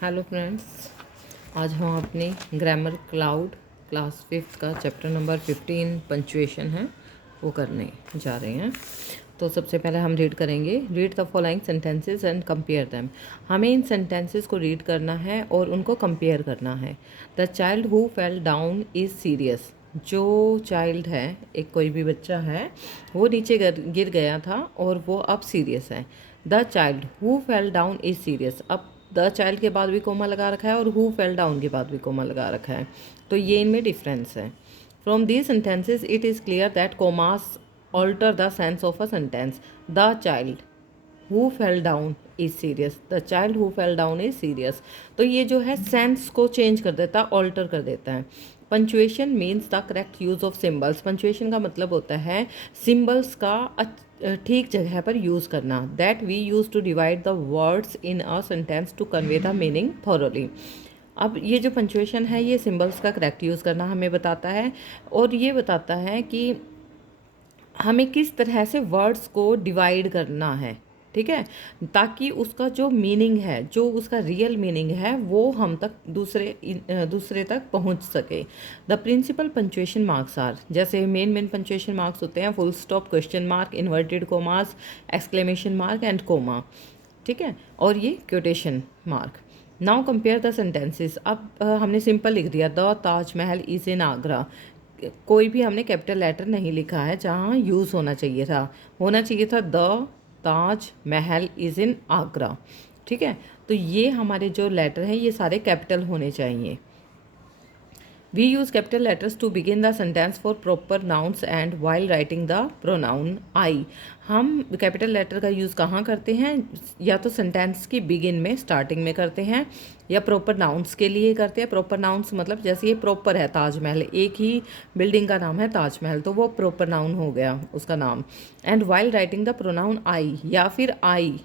Hello friends, आज हम अपनी ग्रामर क्लाउड क्लास 5th का चैप्टर नंबर 15 पंचुएशन है वो करने जा रहे हैं। तो सबसे पहले हम रीड करेंगे। Read the following sentences and compare them. हमें इन सेंटेंसेस को रीड करना है और उनको कंपेयर करना है। The child who fell down is serious. जो चाइल्ड है, एक कोई भी बच्चा है, वो नीचे गिर गया था और वो अब सीरियस है। The child who fell down is serious. अब द चाइल्ड के बाद भी कोमा लगा रखा है और हु फेल डाउन के बाद भी कोमा लगा रखा है, तो ये इनमें डिफरेंस है। From these sentences it is clear that commas alter the sense of a sentence. The child who fell down is serious. The child who fell down is serious. तो ये जो है सेंस को चेंज कर देता है, alter कर देता है। Punctuation means the correct use of symbols. Punctuation का मतलब होता है सिम्बल्स का ठीक जगह पर यूज़ करना। That we use to divide the words in a sentence to convey the meaning thoroughly. अब ये जो पंचुएशन है ये सिम्बल्स का करेक्ट यूज़ करना हमें बताता है और ये बताता है कि हमें किस तरह से वर्ड्स को डिवाइड करना है, ठीक है, ताकि उसका जो मीनिंग है, जो उसका रियल मीनिंग है, वो हम तक दूसरे तक पहुंच सके। The principal punctuation marks are, जैसे मेन पंचुएशन मार्क्स होते हैं full stop, question mark, inverted commas, exclamation mark and comma, ठीक है, और ये quotation mark. Now compare the sentences. अब हमने सिंपल लिख दिया the Taj Mahal is in Agra. कोई भी हमने कैपिटल लेटर नहीं लिखा है जहाँ यूज़ होना चाहिए था। The Taj Mahal is in Agra, ठीक है। तो ये हमारे जो लेटर हैं ये सारे कैपिटल होने चाहिए। We use capital letters to begin the sentence for proper nouns and while writing the pronoun I। हम कैपिटल लेटर का यूज़ कहाँ करते हैं? या तो सेंटेंस की बिगिन में, स्टार्टिंग में करते हैं, या प्रॉपर नाउन्स के लिए करते हैं। प्रॉपर नाउन्स मतलब जैसे ये प्रॉपर है ताजमहल, एक ही बिल्डिंग का नाम है ताजमहल, तो वो प्रॉपर नाउन हो गया उसका नाम। And while writing the pronoun आई, या फिर आई,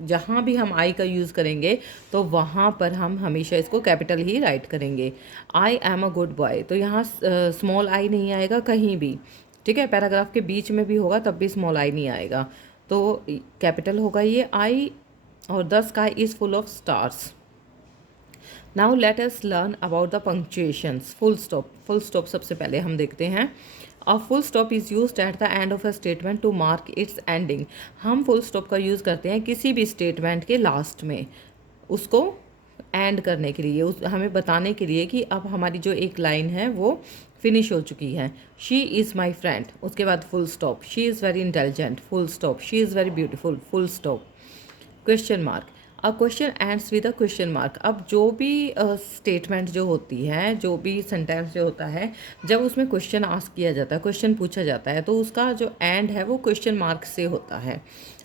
जहाँ भी हम आई का यूज़ करेंगे तो वहाँ पर हम हमेशा इसको कैपिटल ही राइट करेंगे। I am a good boy, तो यहाँ स्मॉल आई नहीं आएगा कहीं भी, ठीक है। पैराग्राफ के बीच में भी होगा तब भी स्मॉल आई नहीं आएगा, तो कैपिटल होगा ये आई। और the sky is full of stars. Now let us learn about the punctuations. Full stop. Full stop सबसे पहले हम देखते हैं। A full stop is used at the end of a statement to mark its ending. हम full stop का use करते हैं किसी भी स्टेटमेंट के लास्ट में, उसको एंड करने के लिए, हमें बताने के लिए कि अब हमारी जो एक लाइन है वो फिनिश हो चुकी है। शी इज़ माई फ्रेंड, उसके बाद full stop. She is very intelligent, full stop. She is very beautiful, full stop. Question mark. A question ends with a question mark. अब जो भी स्टेटमेंट जो होती है, जो भी सेंटेंस जो होता है, जब उसमें क्वेश्चन आस्क किया जाता है, क्वेश्चन पूछा जाता है, तो उसका जो एंड है वो क्वेश्चन मार्क से होता है।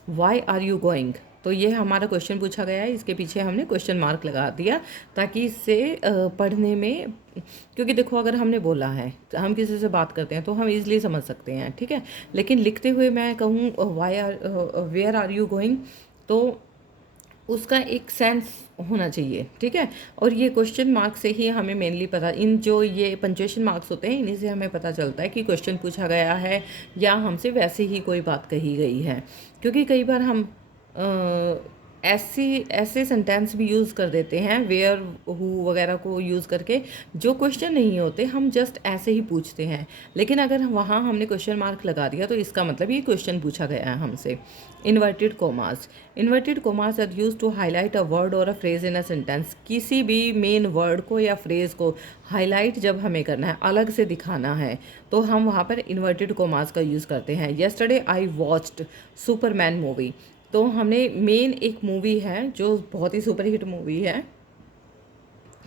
वाई आर यू गोइंग, तो ये हमारा क्वेश्चन पूछा गया है, इसके पीछे हमने क्वेश्चन मार्क लगा दिया ताकि इससे पढ़ने में, क्योंकि देखो अगर हमने बोला है, हम किसी से बात करते हैं तो हम इजीली समझ सकते हैं, ठीक है। लेकिन लिखते हुए मैं कहूँ why are, where are you going, तो उसका एक सेंस होना चाहिए, ठीक है। और ये क्वेश्चन मार्क से ही हमें मेनली पता, इन जो ये पंचुएशन मार्क्स होते हैं इन्हीं से हमें पता चलता है कि क्वेश्चन पूछा गया है या हमसे वैसे ही कोई बात कही गई है। क्योंकि कई बार हम ऐसे सेंटेंस भी यूज़ कर देते हैं वेयर हु वगैरह को यूज़ करके, जो क्वेश्चन नहीं होते, हम जस्ट ऐसे ही पूछते हैं। लेकिन अगर वहाँ हमने क्वेश्चन मार्क लगा दिया तो इसका मतलब ये क्वेश्चन पूछा गया है हमसे। Inverted commas. Inverted commas are use to highlight a word or a phrase in a sentence. किसी भी मेन वर्ड को या फ्रेज को हाईलाइट जब हमें करना है, अलग से दिखाना है, तो हम वहाँ पर इन्वर्टेड कोमास का यूज़ करते हैं। Yesterday I watched Superman movie. तो हमने मेन एक मूवी है जो बहुत ही सुपरहिट मूवी है,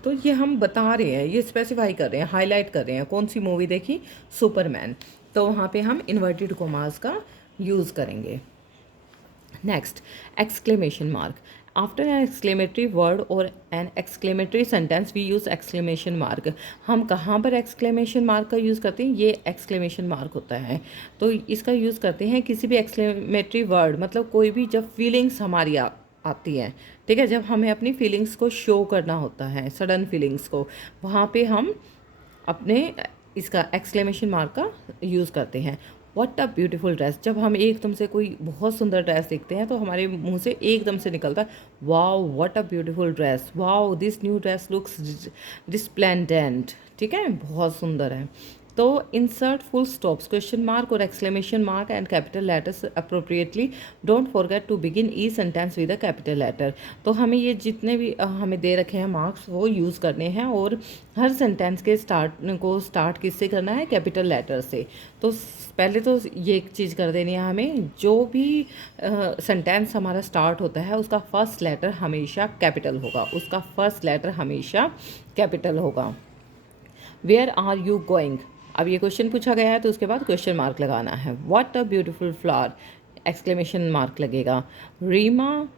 तो ये हम बता रहे हैं, ये स्पेसिफाई कर रहे हैं, हाईलाइट कर रहे हैं कौन सी मूवी देखी, सुपरमैन, तो वहाँ पे हम इन्वर्टेड कोमास का यूज़ करेंगे। Next, exclamation mark. After an exclamatory word और an exclamatory sentence we use exclamation mark. हम कहाँ पर एक्सक्लेमेशन मार्क का यूज़ करते हैं? ये एक्सक्लेमेशन मार्क होता है, तो इसका यूज़ करते हैं किसी भी एक्सक्लेमेटरी वर्ड, मतलब कोई भी जब फीलिंग्स हमारी आती हैं, ठीक है, जब हमें अपनी फीलिंग्स को शो करना होता है, सडन फीलिंग्स को, वहाँ पे हम अपने इसका एक्सक्लेमेशन मार्क का यूज़ करते हैं। What a beautiful dress. जब हम एकदम से कोई बहुत सुंदर ड्रेस देखते हैं तो हमारे मुंह से एकदम से निकलता है wow what a beautiful dress, wow this new dress looks resplendent. ठीक है, बहुत सुंदर है। तो insert full stops, question mark और exclamation mark and capital letters appropriately. Don't forget to begin a sentence with a capital letter. तो हमें ये जितने भी हमें दे रखे हैं मार्क्स वो यूज़ करने हैं, और हर सेंटेंस के स्टार्ट किससे करना है, कैपिटल लेटर से। तो पहले तो ये एक चीज़ कर देनी है हमें, जो भी सेंटेंस हमारा स्टार्ट होता है उसका फर्स्ट लेटर हमेशा कैपिटल होगा, उसका फर्स्ट लेटर हमेशा कैपिटल होगा। वेयर आर यू गोइंग, अब ये क्वेश्चन पूछा गया है तो उसके बाद क्वेश्चन मार्क लगाना है। What a beautiful flower, exclamation mark लगेगा। रीमा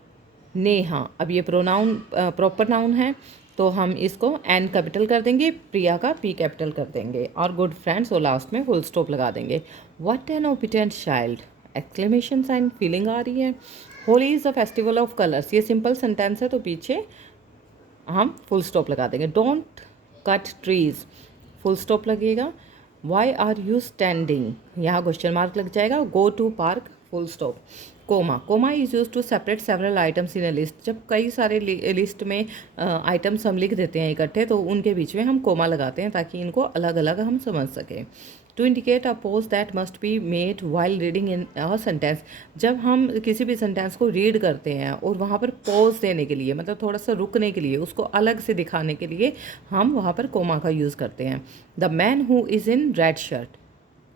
नेहा, अब ये प्रोनाउन प्रॉपर नाउन है तो हम इसको एन कैपिटल कर देंगे, प्रिया का पी कैपिटल कर देंगे, और गुड फ्रेंड्स और लास्ट में फुल स्टॉप लगा देंगे। What an obedient child, exclamation sign feeling आ रही है। Holi is a festival of colours, ये सिंपल सेंटेंस है तो पीछे हम फुल स्टॉप लगा देंगे। Don't cut trees, full stop लगेगा। वाई आर यू स्टैंडिंग, यहाँ क्वेश्चन मार्क लग जाएगा। Go to park, full stop. Comma, comma is use to separate several items in a list, जब कई सारे लिस्ट में आइटम्स हम लिख देते हैं इकट्ठे तो उनके बीच में हम कोमा लगाते हैं ताकि इनको अलग अलग हम समझ सकें। To indicate a pause that must be made while reading in a sentence, जब हम किसी भी सेंटेंस को रीड करते हैं और वहाँ पर पॉज देने के लिए, मतलब थोड़ा सा रुकने के लिए, उसको अलग से दिखाने के लिए हम वहाँ पर कोमा का यूज़ करते हैं। The man who is in red shirt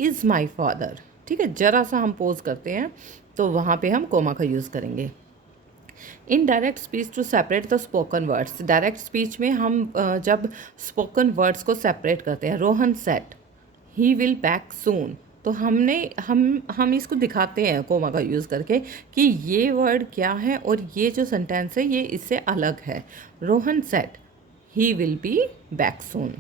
is my father. ठीक है, जरा सा हम पोज करते हैं तो वहाँ पे हम कोमा का यूज़ करेंगे। In direct speech to separate the spoken words, direct speech में हम जब स्पोकन वर्ड्स को सेपरेट करते हैं, Rohan said he will back soon, तो हम इसको दिखाते हैं कोमा का यूज़ करके कि ये वर्ड क्या है और ये जो सेंटेंस है ये इससे अलग है। Rohan said he will be back soon.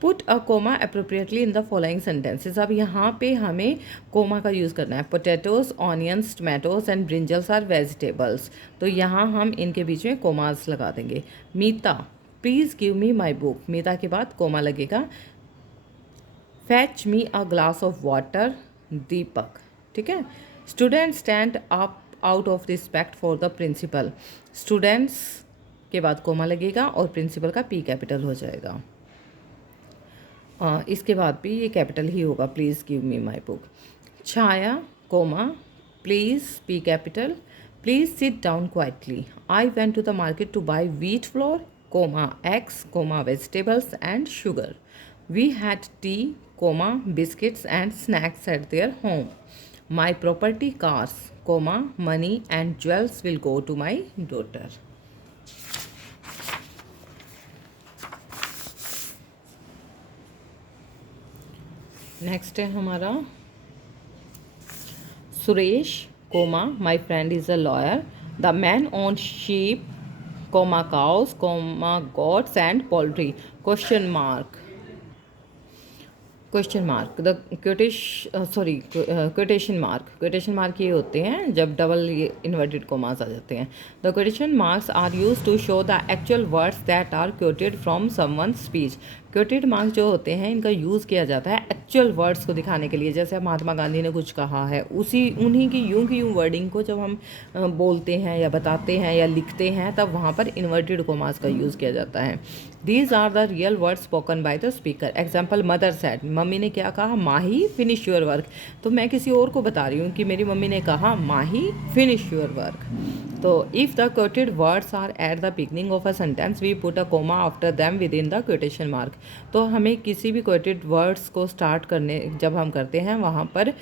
Put a comma appropriately in the following sentences, अब यहाँ पे हमें कोमा का यूज़ करना है। Potatoes, onions, tomatoes and brinjals are vegetables, तो यहाँ हम इनके बीच में कोमास लगा देंगे। Meeta please give me my book, Meeta के बाद कोमा लगेगा। Fetch me a glass of water, Deepak. ठीक है, student stand up out of respect for the principal, students के बाद कोमा लगेगा और प्रिंसिपल का पी कैपिटल हो जाएगा। इसके बाद भी ये कैपिटल ही होगा, please give me my book. Chhaya comma please P capital, please sit down quietly, I went to the market to buy wheat flour comma eggs comma vegetables and sugar, we had tea comma biscuits and snacks at their home, my property cars comma money and jewels will go to my daughter. Next है हमारा Suresh comma my friend is a lawyer, the man on sheep coma cows comma goats and poultry, question mark the quotation mark ये होते हैं जब double inverted commas आ जाते हैं। The quotation marks are use to show the actual words that are quoted from someone speech, quoted marks जो होते हैं इनका यूज़ किया जाता है एक्चुअल वर्ड्स को दिखाने के लिए, जैसे महात्मा गांधी ने कुछ कहा है उन्हीं की यूं वर्डिंग को जब हम बोलते हैं या बताते हैं या लिखते हैं तब वहाँ पर इन्वर्टेड कोमास का यूज़ किया जाता है। These are the real word spoken by the speaker, example mother said, mummy ने क्या कहा, माही फिनिश योर वर्क, तो मैं किसी और को बता रही हूँ कि मेरी मम्मी ने कहा माही फिनिश योर वर्क। तो if the quoted words are at the beginning of a sentence we put a comma after them within the quotation mark, तो हमें किसी भी quoted वर्ड्स को स्टार्ट करने जब हम करते हैं वहाँ पर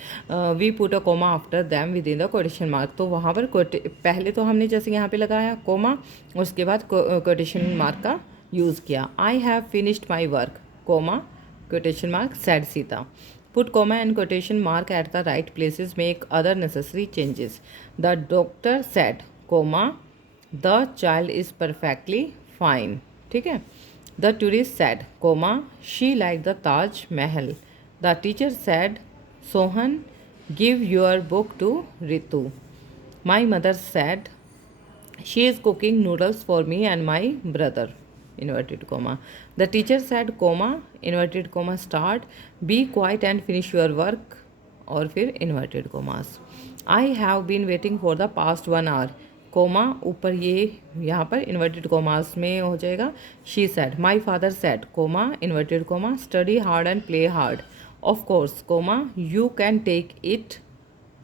we put a comma after them within the quotation mark, तो वहाँ पर पहले तो हमने जैसे यहाँ पे लगाया कोमा और उसके बाद क्वेटेशन मार्क का यूज़ किया। I have finished my work comma quotation mark said Sita, put comma and quotation mark at the right places, make other necessary changes. The doctor said comma the child is perfectly fine, ठीक है। The tourist said comma she liked the Taj Mahal. The teacher said Sohan give your book to Ritu. My mother said she is cooking noodles for me and my brother, inverted comma. The teacher said comma inverted comma start, be quiet and finish your work और फिर inverted commas. I have been waiting for the past 1 hour, comma ऊपर ये यहाँ पर inverted commas में हो जाएगा। She said, my father said, comma inverted comma, study hard and play hard, of course comma, you can take it.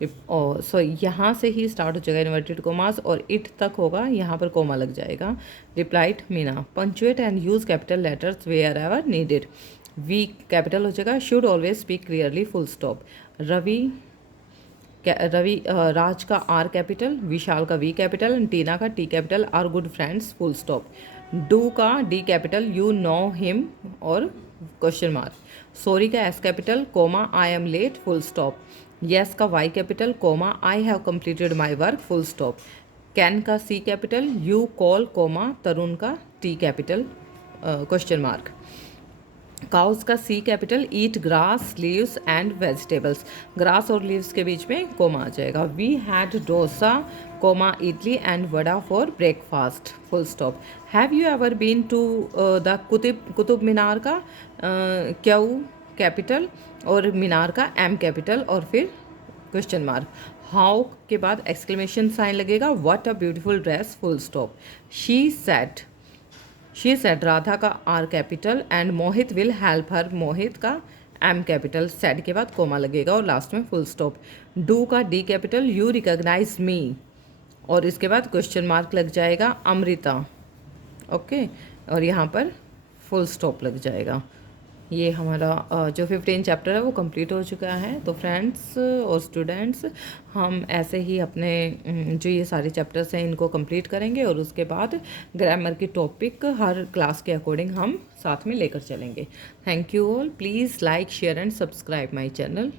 So यहाँ से ही start हो जाएगा इन्वर्टेड कोमास और इट तक होगा, यहाँ पर कोमा लग जाएगा। Replied Meena, punctuate and use capital letters wherever needed, we capital हो जाएगा, should always speak clearly, full stop. Raj का आर कैपिटल, विशाल का वी कैपिटल एंड टीना का T capital, are good friends, full stop. Do का D capital, you know him और question mark. Sorry का S capital, comma, I am late, full stop. Yes का Y capital, comma, I have completed my work, full stop. Can का C capital, you call, comma, Tarun का T capital, question mark. Cows का C capital, eat grass, leaves and vegetables, grass और leaves के बीच में comma आ जाएगा। We had dosa, comma, idli and vada for breakfast, full stop. Have you ever been to the Qutub Minar का Q capital और मीनार का M capital और फिर क्वेश्चन मार्क। हाउ के बाद एक्सक्लेमेशन साइन लगेगा, what a beautiful dress, full stop. She said, Radha का R capital and Mohit will help her, Mohit का एम कैपिटल, सेड के बाद कोमा लगेगा और लास्ट में फुल स्टॉप। डू का डी कैपिटल, यू रिकॉग्नाइज मी और इसके बाद क्वेश्चन मार्क लग जाएगा, अमृता, ओके, और यहाँ पर फुल स्टॉप लग जाएगा। ये हमारा जो 15 चैप्टर है वो कंप्लीट हो चुका है। तो फ्रेंड्स और स्टूडेंट्स, हम ऐसे ही अपने जो ये सारे चैप्टर्स हैं इनको कंप्लीट करेंगे और उसके बाद ग्रामर की टॉपिक हर क्लास के अकॉर्डिंग हम साथ में लेकर चलेंगे। Thank you all, please like, share and subscribe my channel.